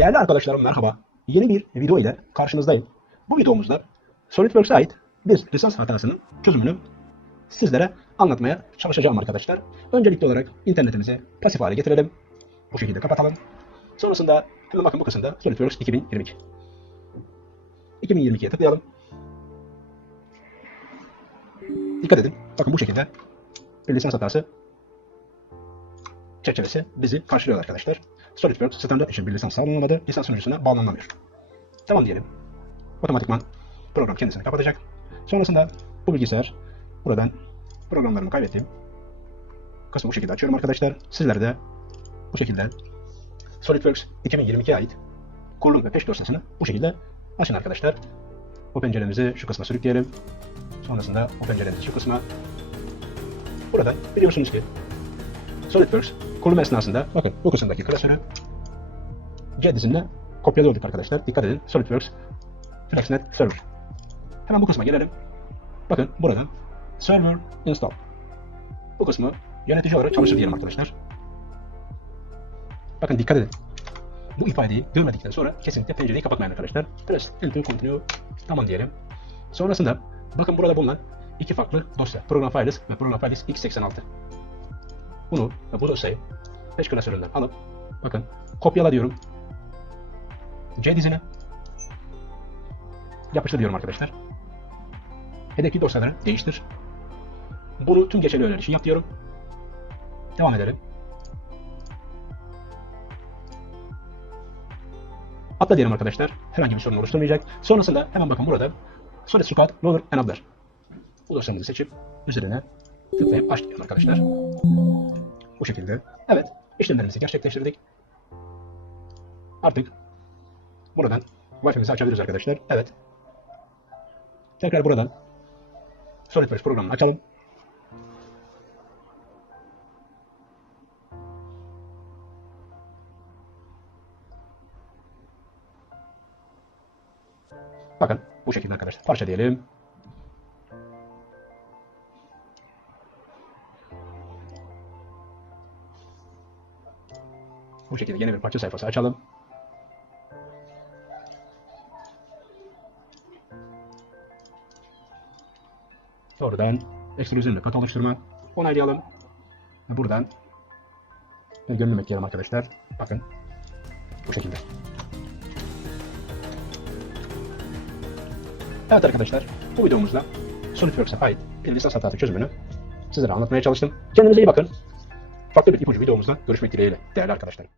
Değerli arkadaşlarım merhaba. Yeni bir video ile karşınızdayım. Bu videomuzda SolidWorks'a ait bir lisans hatasının çözümünü sizlere anlatmaya çalışacağım arkadaşlar. Öncelikli olarak internetimizi pasif hale getirelim. Bu şekilde kapatalım. Sonrasında hemen bakın bu kısımda SolidWorks 2022. 2022'ye tıklayalım. Dikkat edin. Bakın bu şekilde bir lisans hatası çerçevesi bizi karşılıyor arkadaşlar. SolidWorks standart için bir lisans sağlanamadı. Lisans sunucusuna bağlanamıyor. Tamam diyelim. Otomatikman program kendisini kapatacak. Sonrasında bu bilgisayar buradan programlarımı kaybettiğim kısmı bu şekilde açıyorum arkadaşlar. Sizler de bu şekilde SolidWorks 2022'ye ait kurulum ve peş dosyasını bu şekilde açın arkadaşlar. Bu penceremizi şu kısma sürükleyelim. Sonrasında bu penceremizi şu kısma. Burada biliyorsunuz ki SolidWorks kurulum esnasında bakın bu kısımdaki klasörü C dizinle kopyalıyorduk arkadaşlar. Dikkat edin. SolidWorks FlexNet Server. Hemen bu kısma gelelim. Bakın buradan Server Install. Bu kısmı yönetici olarak çalışır diyelim arkadaşlar. Bakın dikkat edin. Bu ifadeyi görmedikten sonra kesinlikle pencereyi kapatmayın arkadaşlar. Press Enter Continue. Tamam diyelim. Sonrasında bakın burada bulunan iki farklı dosya. Program Files ve Program Files x86. Bunu bu dosyayı peş klasöründen alıp bakın kopyala diyorum. C dizine yapıştır diyorum arkadaşlar. Hedefli dosyaları değiştir. Bunu tüm geçerli öğeler için yap diyorum. Devam edelim. Atla diyelim arkadaşlar. Herhangi bir sorun oluşturmayacak. Sonrasında hemen bakın burada Solid Squad Loader Enabler. Bu dosyamızı seçip üzerine tıklayıp aç diyelim arkadaşlar. Bu şekilde. Evet. işlemlerimizi gerçekleştirdik. Artık buradan Wi-Fi'mizi açabiliriz arkadaşlar. Evet. Tekrar buradan SolidWorks programını açalım. Bakın bu şekilde arkadaşlar. Parça diyelim. Bu şekilde yeni bir parça sayfası açalım. Oradan ekstrüzyonla kat oluşturma onaylayalım. Buradan görünüm ekleyelim arkadaşlar. Bakın bu şekilde. Evet arkadaşlar bu videomuzda SolidWorks'a ait bir lisans hatası çözümünü sizlere anlatmaya çalıştım. Kendinize iyi bakın. Farklı bir ipucu videomuzda görüşmek dileğiyle değerli arkadaşlarım.